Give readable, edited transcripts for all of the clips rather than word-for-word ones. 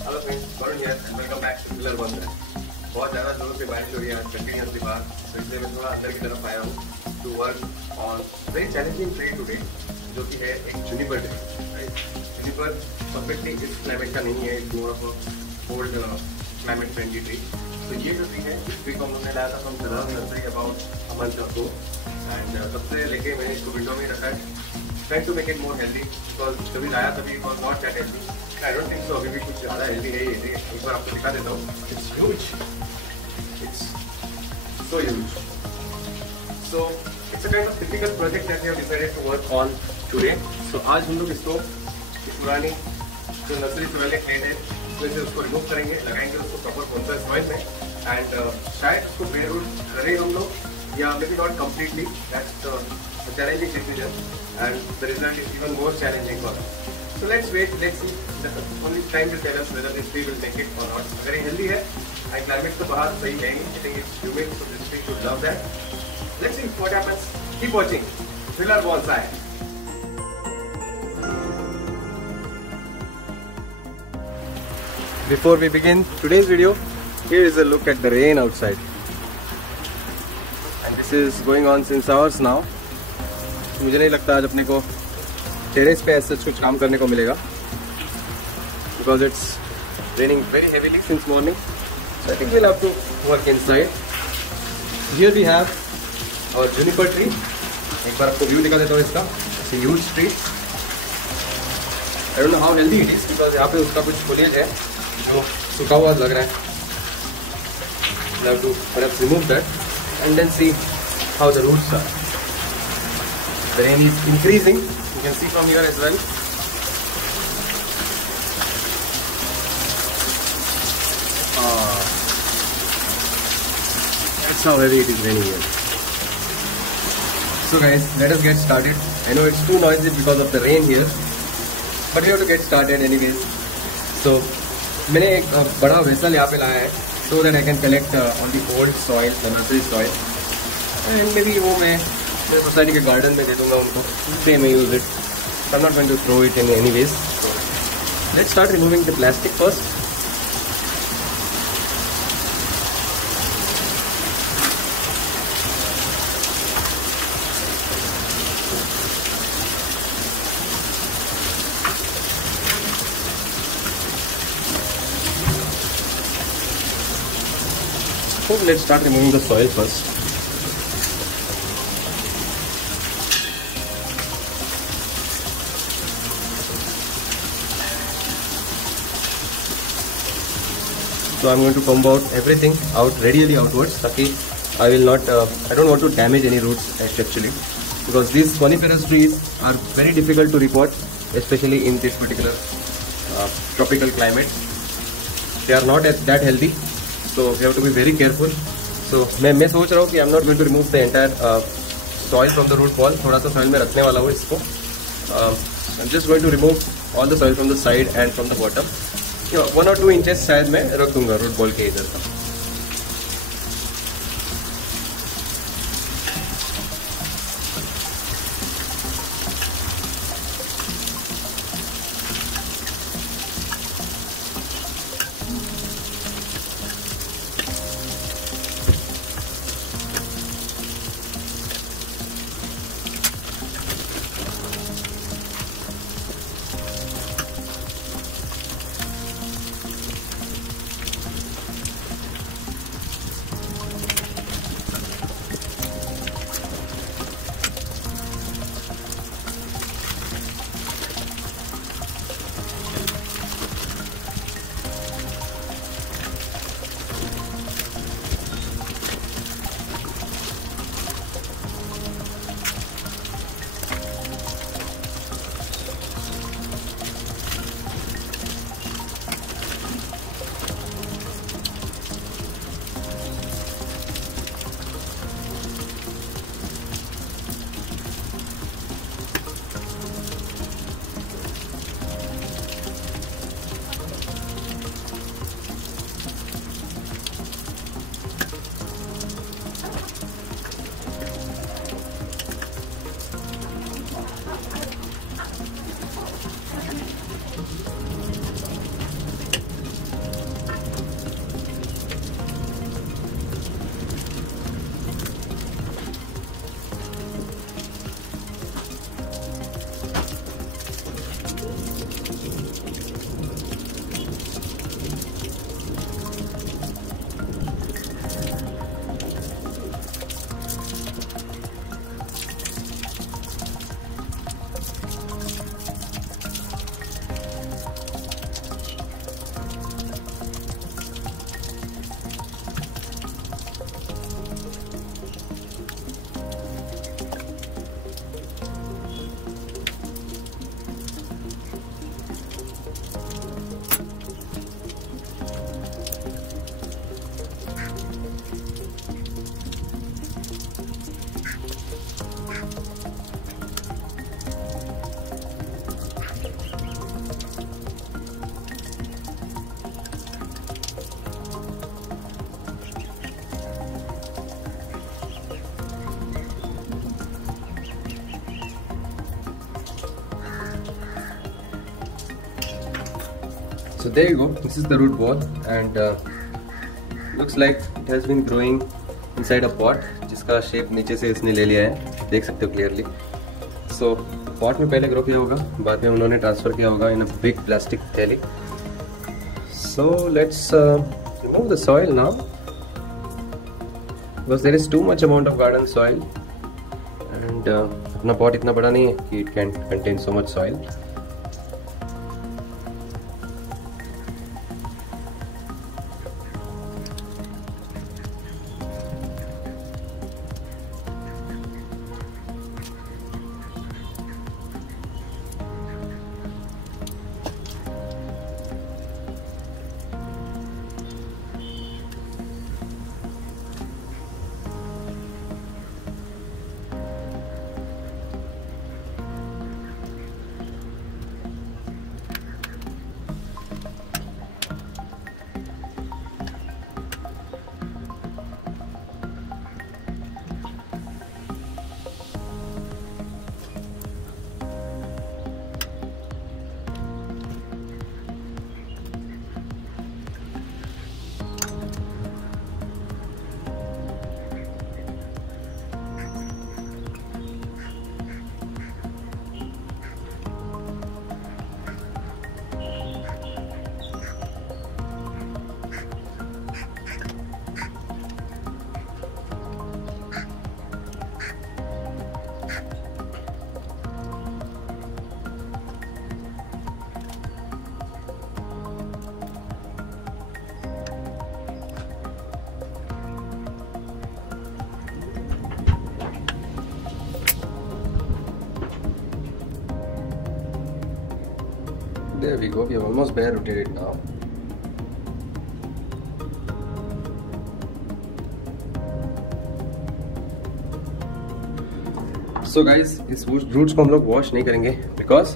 Hello friends, Varun here and welcome back to pillar one. बहुत ज़्यादा जोरों से बारिश हो रही है आज कंटिन्यूसली बाहर, तो इसलिए मैं थोड़ा अंदर की तरफ आया हूँ to work on very challenging tree today, जो कि है एक जुनिपर ट्री। जुनिपर परफेक्टली इस क्लाइमेट का नहीं है, it's more of old climate friendly tree. तो ये जो ट्री है, इस ट्री को हम लोग ने लाया था from southern nursery about a month ago, and तब से लेके मैंने इसको विंडो में रखा है, trying to make it more healthy, because जब लाया तभी it was not that healthy. I don't think so अभी भी कुछ ज़्यादा हेल्दी है ये। एक बार आपको दिखा देता हूँ। It's huge, it's so huge. So it's a kind of typical project that we have decided to work on today. सो आज हम लोग इसको पुरानी जो नर्सरी सॉइल एक प्लेट है उसमें उसको रिमूव करेंगे, लगाएंगे उसको प्रॉपर कॉन्सर्ट सॉइल में, एंड शायद उसको बेयर रूट करें हम लोग, या may be not completely. That's the challenging decision, and the result is even more challenging for us. So let's wait, let's see. The only time will tell us whether this tree will make it or not. अगर ये healthy है, and climate तो बाहर सही है नहीं, I think it's humid, so this tree should love that. Let's see what happens. Keep watching. Pillar Bonsai. Before we begin today's video, here is a look at the rain outside. And this is going on since hours now. मुझे नहीं लगता आज अपने को terrace पे ऐसा कुछ काम करने को मिलेगा, because it's raining very heavily since morning, so I think we'll have to work inside. Here we have our juniper tree. एक बार आपको व्यू दिखा देता हूँ इसका। It's a huge tree. I don't know how healthy it is, because यहाँ पे उसका कुछ फोलिएज है जो सूखा हुआ लग रहा है। We have to perhaps remove that and then see how the roots are. The rain is increasing. You can see from here as well. That's how heavy it is raining here. So guys, let us get started. I know it's too noisy because of the rain here, but we have to get started anyways. So मैंने एक बड़ा vessel यहाँ पे लाया है, so that I can collect on the old soil, the nursery soil, and maybe वो मैं society के गार्डन में दे दूंगा उनको, दे may use it. I'm not going to throw it in any ways. So let's start removing the plastic first. So let's start removing the soil first. So I'm going to comb out everything out radially outwards, ताकि I will not, I don't want to damage any roots actually, because these coniferous trees are very difficult to repot, especially in this particular tropical climate. They are not that healthy, so we have to be very careful. So मैं सोच रहा हूँ कि I'm not going to remove the entire soil from the root ball. थोड़ा सा soil में रखने वाला हूँ इसको. I'm just going to remove all the soil from the side and from the bottom. 1 or 2 inches शायद मैं रख दूंगा रूट बॉल के इधर का। So there you go. This is the root ball, and looks like it has been growing inside a pot, जिसका shape नीचे से इसने ले लिया है, देख सकते हो क्लियरली. So पॉट में पहले ग्रो किया होगा, बाद में उन्होंने ट्रांसफर किया होगा इन अ बिग प्लास्टिक थैली. So let's remove the soil now, because there is too much amount of garden soil, and अपना पॉट इतना बड़ा नहीं है कि it can contain so much soil. There we go, we have almost bare rooted it now. So guys, इस roots को हम लोग वॉश नहीं करेंगे, बिकॉज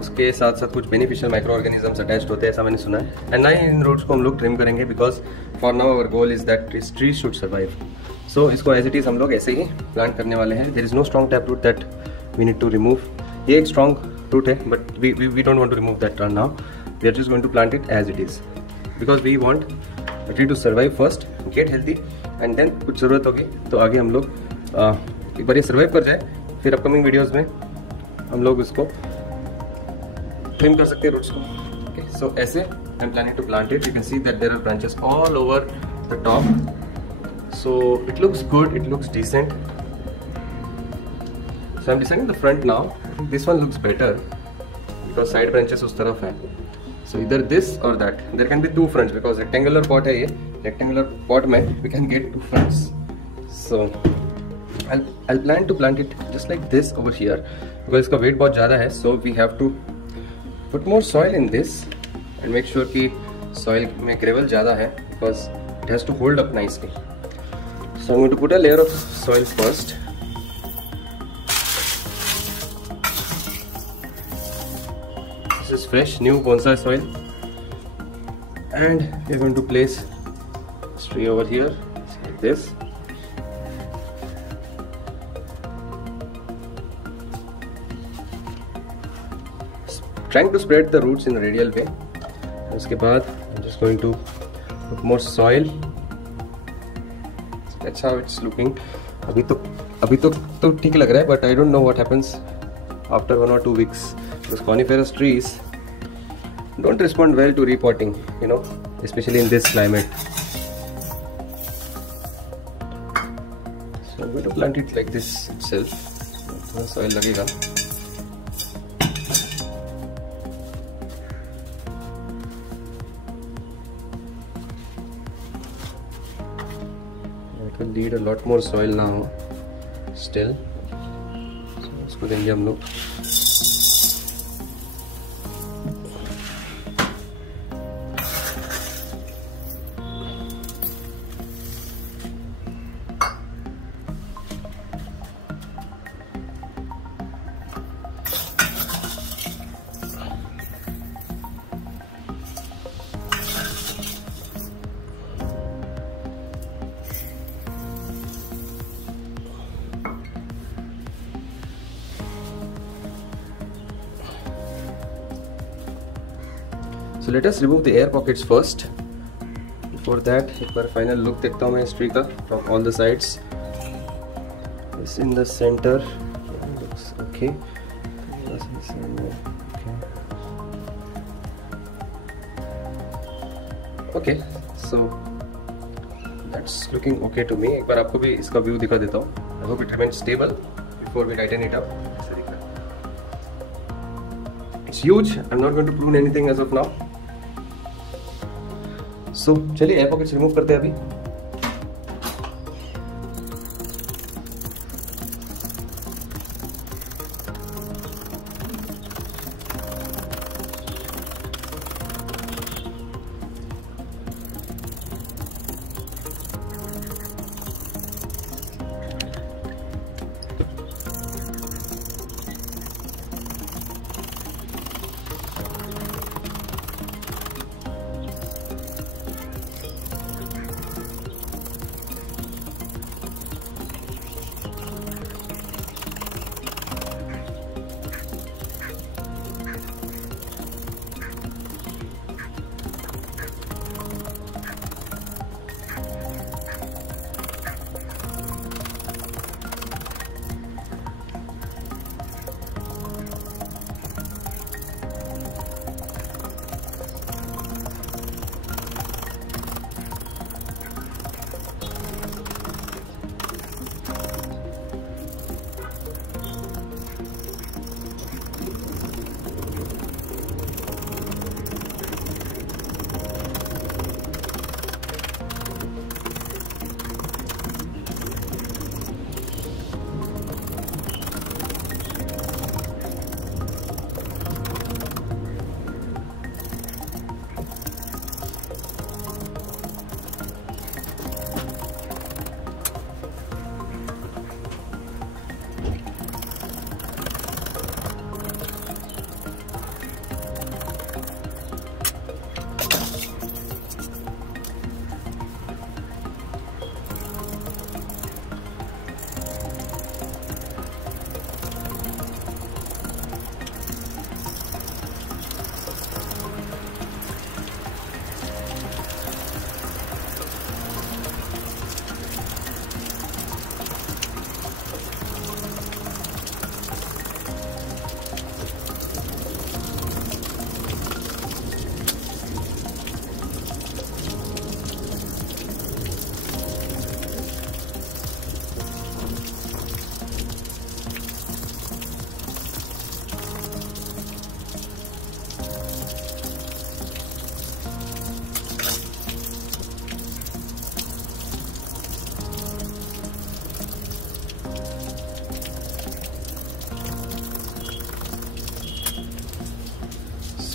उसके साथ साथ कुछ बेनिफिशियल माइक्रो ऑर्गेनिजम्स अटैच्ड होते हैं, ऐसा मैंने सुना है. एंड ना ही इन रूट्स को हम लोग ट्रिम करेंगे, because for now our goal is that this tree should survive. So इसको एज इट इज हम लोग ऐसे ही प्लांट करने वाले हैं. There is no strong tap root that we need to remove. ये एक स्ट्रॉन्ग root है, but we don't want to remove that now. We are just going to plant it as it is, because we want the tree to survive first, get healthy, and then कुछ ज़रूरत होगी तो आगे हम लोग एक बार ये सर्वाइव कर जाए, फिर अपकमिंग वीडियोस में हम लोग इसको ट्रिम कर सकते हैं रूट्स को. Okay, so ऐसे I'm planning to plant it. You can see that there are branches all over the top, so it looks good, it looks decent. So I'm deciding the front now. This one looks better because side branches उस तरफ हैं. So either this or that. There can be two fronts because rectangular pot है ये. Rectangular pot में we can get two fronts. So I'll plan to plant it just like this over here because इसका weight बहुत ज़्यादा है. So we have to put more soil in this and make sure कि soil में gravel ज़्यादा है because it has to hold up nicely. So I'm going to put a layer of soil first. This is fresh new bonsai soil, and we're going to place this tree over here like this. Trying to spread the roots in a radial way. उसके बाद I'm just going to put more soil. That's how it's looking. अभी तो ठीक लग रहा है, but I don't know what happens after 1 or 2 weeks. Because coniferous trees don't respond well to repotting, you know, especially in this climate. So I'm going to plant it like this itself. थोड़ा soil लगेगा. It will need a lot more soil now. Still, so इसको देंगे हम लोग. So let us remove the air pockets first. Before that, एक बार final look देखता हूँ मैं इस tree का from all the sides. This in the center looks okay. Okay, so that's looking okay to me. एक बार आपको भी इसका view दिखा देता हूँ. I hope it remains stable before we tighten it up. It's huge. I'm not going to prune anything as of now. So चलिए air pockets remove करते हैं अभी.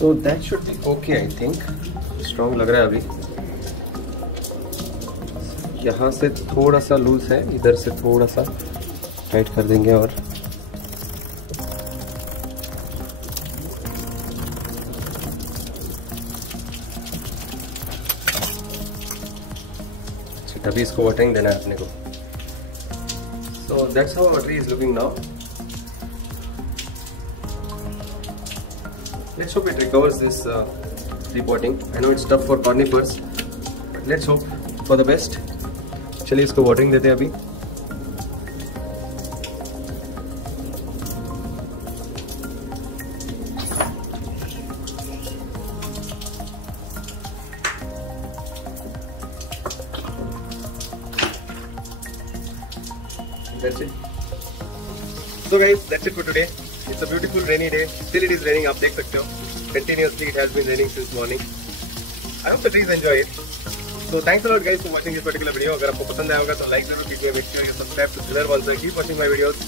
So that should be okay, I think. Strong लग रहा है अभी. यहाँ से थोड़ा सा लूज है, इधर से थोड़ा सा टाइट कर देंगे और अभी इसको वाटरिंग देना है अपने को. So that's how our tree is looking now. Let's hope it recovers this repotting. I know it's tough for conifers, but let's hope for the best. चलिए इसको वाटरिंग देते हैं अभी. That's it. So guys, that's it for today. It's a beautiful rainy day. Still it is raining. आप देख सकते हो. Continuously it has been raining since morning. I hope the trees enjoy it. So thanks a lot guys for watching this particular video. अगर आपको पसंद आया होगा तो like जरूर कीजिए. Make sure you subscribe to Thriller Bonser. Keep watching my videos.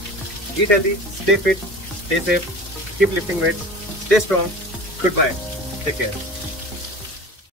Eat healthy, stay fit, stay safe, keep lifting weights, stay strong. Goodbye. Take care.